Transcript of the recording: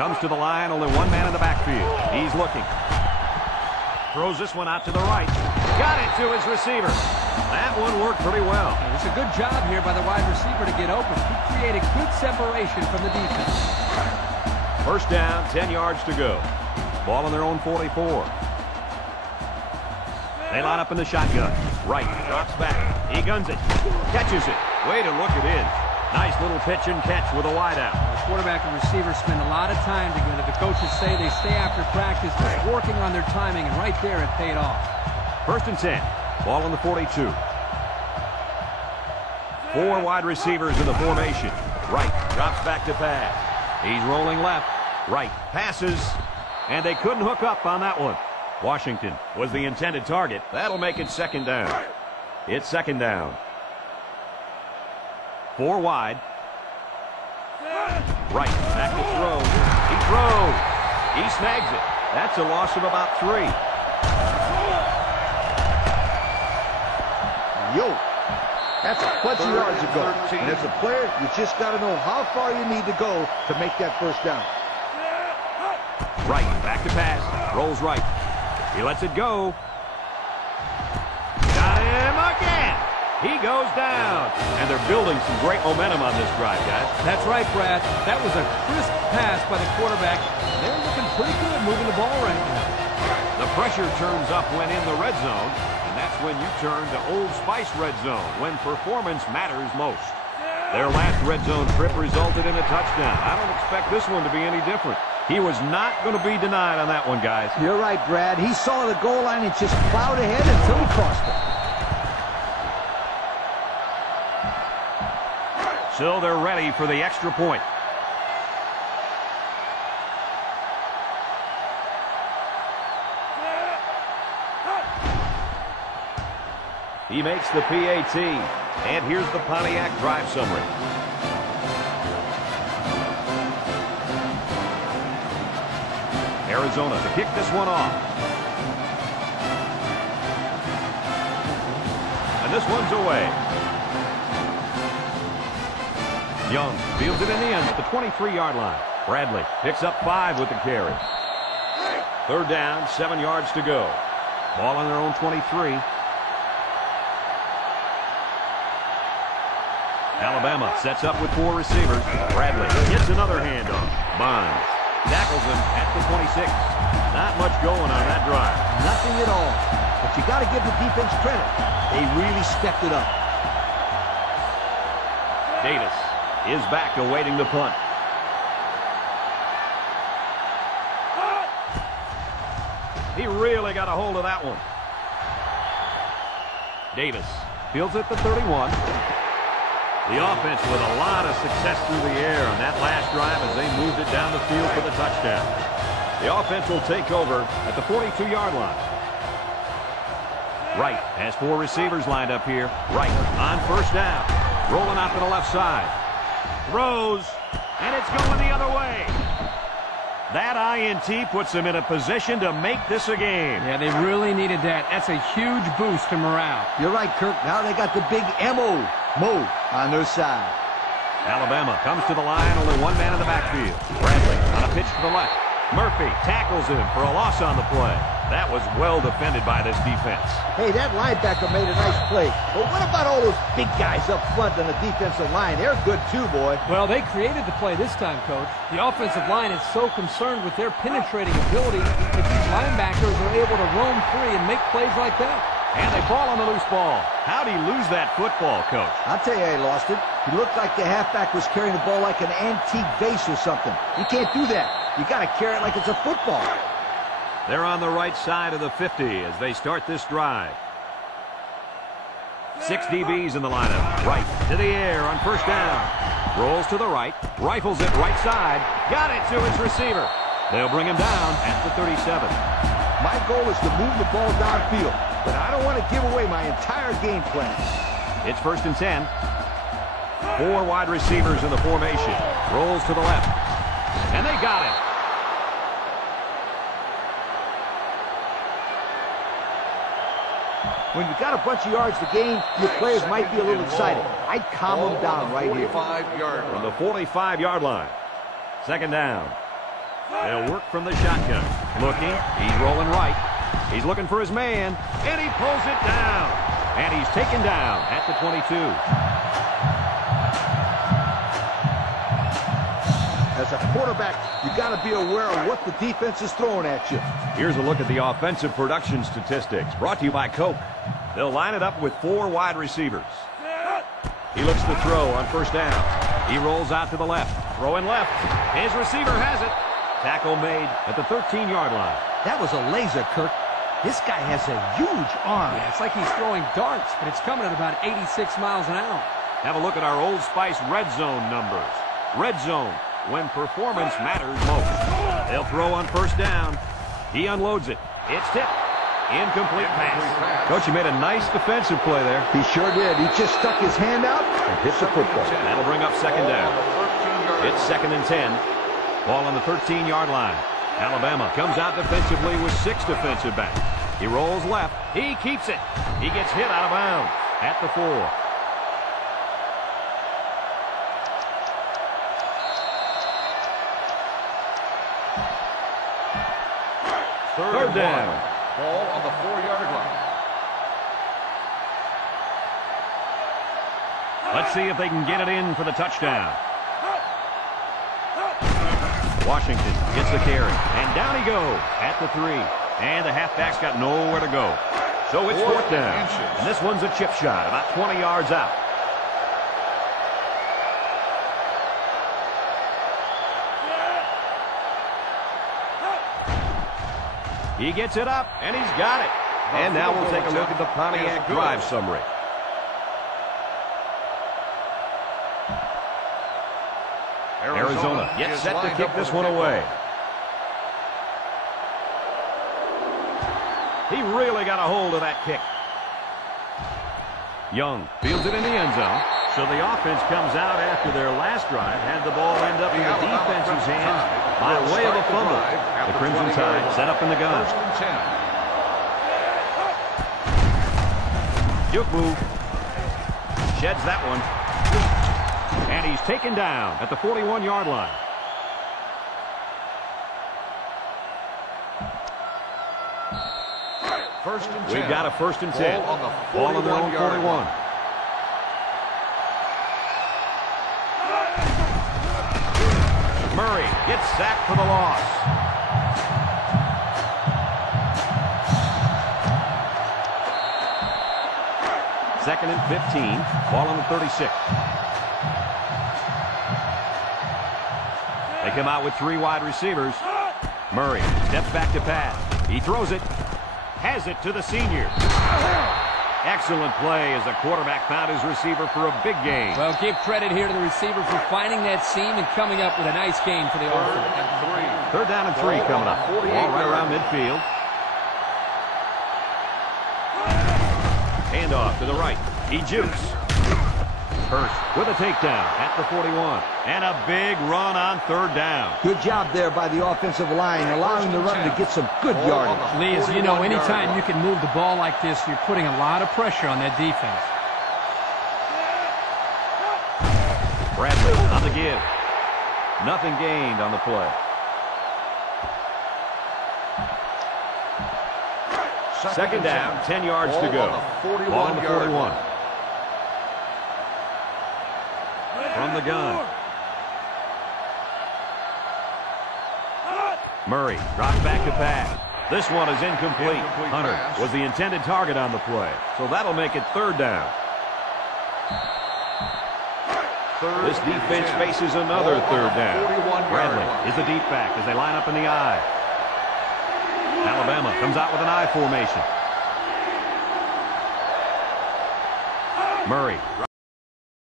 Comes to the line, only one man in the backfield. He's looking. Throws this one out to the right. Got it to his receiver. That one worked pretty well. It's a good job here by the wide receiver to get open. He created good separation from the defense. First down, 10 yards to go. Ball on their own 44. They line up in the shotgun. Right, drops back. He guns it. Catches it. Way to look it in. Nice little pitch and catch with a wideout. The quarterback and receiver spend a lot of time together. The coaches say they stay after practice, just working on their timing, and right there it paid off. First and 10. Ball on the 42. Four wide receivers in the formation. Right, drops back to pass. He's rolling left. Right, passes. And they couldn't hook up on that one. Washington was the intended target. That'll make it second down. It's second down. 4 wide. Right, back to throw. He throws. He snags it. That's a loss of about 3. Yo, that's a bunch of yards ago. And as a player, you just got to know how far you need to go to make that first down. Right, back to pass. Rolls right. He lets it go. Got him again. He goes down. And they're building some great momentum on this drive, guys. That's right, Brad. That was a crisp pass by the quarterback. They're looking pretty good moving the ball right now. The pressure turns up when in the red zone. And that's when you turn to Old Spice Red Zone, when performance matters most. Their last red zone trip resulted in a touchdown. I don't expect this one to be any different. He was not going to be denied on that one, guys. You're right, Brad. He saw the goal line and just plowed ahead until he crossed it. So they're ready for the extra point. He makes the PAT. And here's the Pontiac drive summary. Arizona to kick this one off. And this one's away. Young fields it in the end at the 23-yard line. Bradley picks up 5 with the carry. Third down, 7 yards to go. Ball on their own 23. Alabama sets up with 4 receivers. Bradley gets another handoff. Bonds tackles him at the 26. Not much going on that drive. Nothing at all. But you got to give the defense credit. They really stepped it up. Davis is back awaiting the punt. He really got a hold of that one. Davis fields at the 31. The offense with a lot of success through the air on that last drive as they moved it down the field for the touchdown. The offense will take over at the 42-yard line. Wright has 4 receivers lined up here. Wright on first down. Rolling out to the left side. Throws, and it's going the other way. That INT puts them in a position to make this a game. Yeah, they really needed that. That's a huge boost to morale. You're right, Kirk. Now they got the big MO mode on their side. Alabama comes to the line, only one man in the backfield. Bradley on a pitch to the left. Murphy tackles him for a loss on the play. That was well defended by this defense. Hey, that linebacker made a nice play. But what about all those big guys up front on the defensive line? They're good too, boy. Well, they created the play this time, Coach. The offensive line is so concerned with their penetrating ability that these linebackers are able to roam free and make plays like that. And they fall on the loose ball. How'd he lose that football, Coach? I'll tell you how he lost it. He looked like the halfback was carrying the ball like an antique vase or something. You can't do that. You got to carry it like it's a football. They're on the right side of the 50 as they start this drive. 6 DBs in the lineup. Right to the air on first down. Rolls to the right. Rifles it right side. Got it to his receiver. They'll bring him down at the 37. My goal is to move the ball downfield, but I don't want to give away my entire game plan. It's first and 10. 4 wide receivers in the formation. Rolls to the left. And they got it. When you got a bunch of yards to gain, your players might be a little excited. I'd calm them down right here. From the 45-yard line. Second down. They'll work from the shotgun. Looking. He's rolling right. He's looking for his man. And he pulls it down. And he's taken down at the 22. As a quarterback, you got to be aware of what the defense is throwing at you. Here's a look at the offensive production statistics. Brought to you by Coke. They'll line it up with 4 wide receivers. He looks to throw on first down. He rolls out to the left. Throwing left. His receiver has it. Tackle made at the 13-yard line. That was a laser, Kirk. This guy has a huge arm. Yeah, it's like he's throwing darts, but it's coming at about 86 miles an hour. Have a look at our Old Spice red zone numbers. Red zone, when performance matters most. They'll throw on first down. He unloads it. It's tipped. Incomplete pass. Coach, you made a nice defensive play there. He sure did. He just stuck his hand out and hit the football. That'll bring up second down. It's 2nd and 10. Ball on the 13-yard line. Alabama comes out defensively with 6 defensive backs. He rolls left. He keeps it. He gets hit out of bounds at the 4. Third down. Ball on the 4-yard line. Let's see if they can get it in for the touchdown. Washington gets the carry, and down he goes at the 3. And the halfback's got nowhere to go. So it's 4th down, and this one's a chip shot, about 20 yards out. He gets it up, and he's got it. And now we'll take a look at the Pontiac drive summary. Arizona gets set to kick this one away. He really got a hold of that kick. Young fields it in the end zone. So the offense comes out after their last drive, had the ball end up in the defense's hands by way of a fumble. The Crimson Tide set up in the gun. Juke move. Sheds that one. And he's taken down at the 41-yard line. We've got a 1st and 10. Ball on their own 41. Murray gets sacked for the loss. Second and 15. Ball on the 36. They come out with 3 wide receivers. Murray steps back to pass. He throws it. Has it to the senior. Excellent play as the quarterback found his receiver for a big gain. Well, give credit here to the receiver for finding that seam and coming up with a nice gain for the offense. 3rd down and 3 coming up. Ball right around midfield. Hand off to the right. He jukes. Hurst with a takedown at the 41. And a big run on 3rd down. Good job there by the offensive line, allowing the runner to get some good yardage. Lee, as you know, anytime you can move the ball like this, you're putting a lot of pressure on that defense. Bradley on the give. Nothing gained on the play. Second down, 10 yards to go. Ball on the 41. From the gun. Murray drops back to pass. This one is incomplete. Hunter was the intended target on the play, so that'll make it 3rd down. This defense faces another 3rd down. Bradley is the deep back as they line up in the I. Alabama comes out with an I formation. Murray